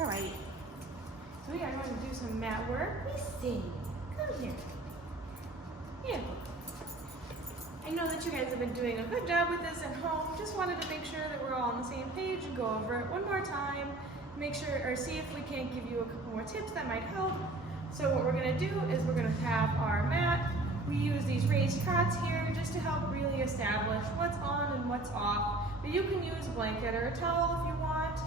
All right. So we are going to do some mat work. Miss Sadie, come here. Yeah. I know that you guys have been doing a good job with this at home. Just wanted to make sure that we're all on the same page and go over it one more time. Make sure, or see if we can't give you a couple more tips that might help. So what we're going to do is we're going to have our mat. We use these raised cots here just to help really establish what's on and what's off. But you can use a blanket or a towel if you want.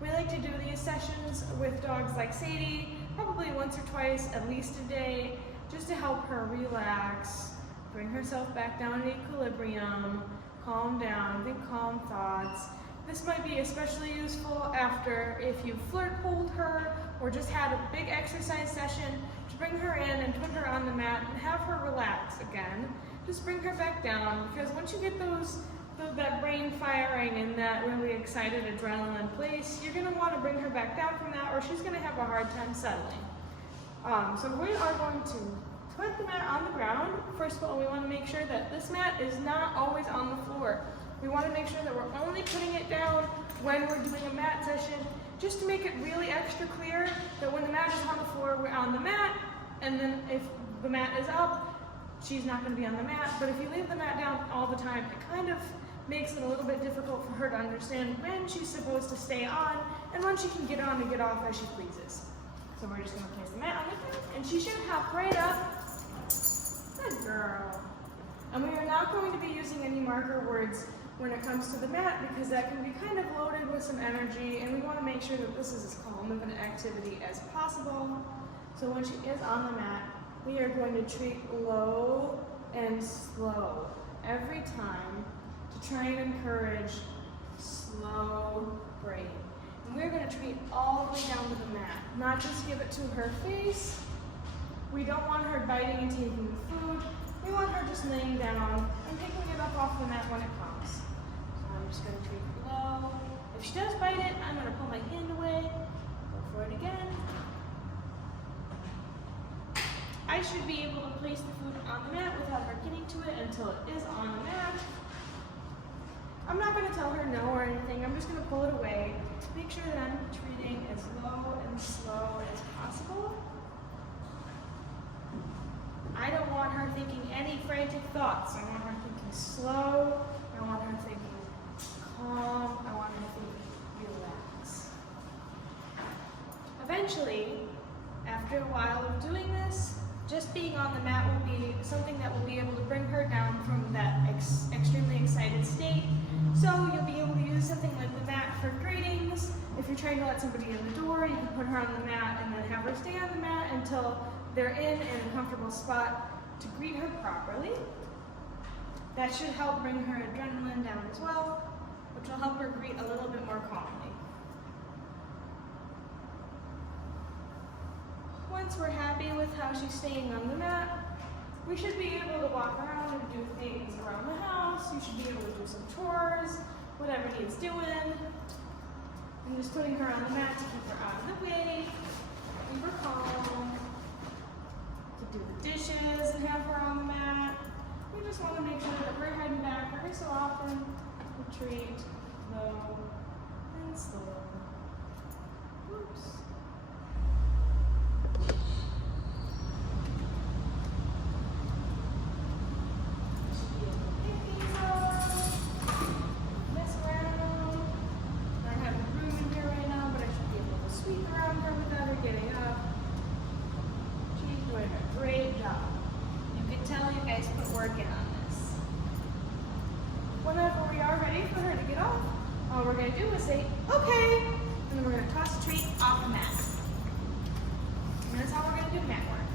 We like to do these sessions with dogs like Sadie, probably once or twice, at least a day, just to help her relax, bring herself back down to equilibrium, calm down, think calm thoughts. This might be especially useful after if you flirt hold her or just had a big exercise session to bring her in and put her on the mat and have her relax again. Just bring her back down, because once you get that brain firing and that really excited adrenaline place, you're going to want to bring her back down from that, or she's going to have a hard time settling. So we are going to put the mat on the ground. First of all, we want to make sure that this mat is not always on the floor. We want to make sure that we're only putting it down when we're doing a mat session, just to make it really extra clear that when the mat is on the floor, we're on the mat, and then if the mat is up, she's not going to be on the mat. But if you leave the mat down all the time, it kind of makes it a little bit difficult for her to understand when she's supposed to stay on and when she can get on and get off as she pleases. So we're just going to place the mat on the ground, and she should hop right up. Good girl. And we are not going to be using any marker words when it comes to the mat, because that can be kind of loaded with some energy, and we want to make sure that this is as calm of an activity as possible. So when she is on the mat, we are going to treat low and slow every time to try and encourage slow brain. And we're going to treat all the way down to the mat, not just give it to her face. We don't want her biting and taking the food. We want her just laying down and picking it up off the mat when it comes. So I'm just going to treat it low. If she does bite it, I'm going to pull my hand away. Go for it again. I should be able to place the food on the mat without her getting to it until it is on the mat. I'm not going to tell her no or anything. I'm just going to pull it away. Make sure that I'm treating as low and slow as possible. I don't want her thinking any frantic thoughts. I want her thinking slow. I want her thinking calm. I want her thinking relax. Eventually, after a while of doing this, just being on the mat will be something that will be able to bring her down from that extremely excited state. So you'll be able to use something like the mat for greetings. If you're trying to let somebody in the door, you can put her on the mat and then have her stay on the mat until they're in a comfortable spot to greet her properly. That should help bring her adrenaline down as well, which will help her greet a little bit more calmly. Once we're happy with how she's staying on the mat, we should be able to walk around and do things around the house. You should be able to do some chores, whatever needs doing. And just putting her on the mat to keep her out of the way, keep her calm. To do the dishes and have her on the mat. We just want to make sure that we're heading back every so often. Retreat, low, and slow. Oops. Great job. You can tell you guys put work in on this. Whenever we are ready for her to get off, all we're going to do is say, okay, and then we're going to toss the treat off the mat. And that's how we're going to do mat work.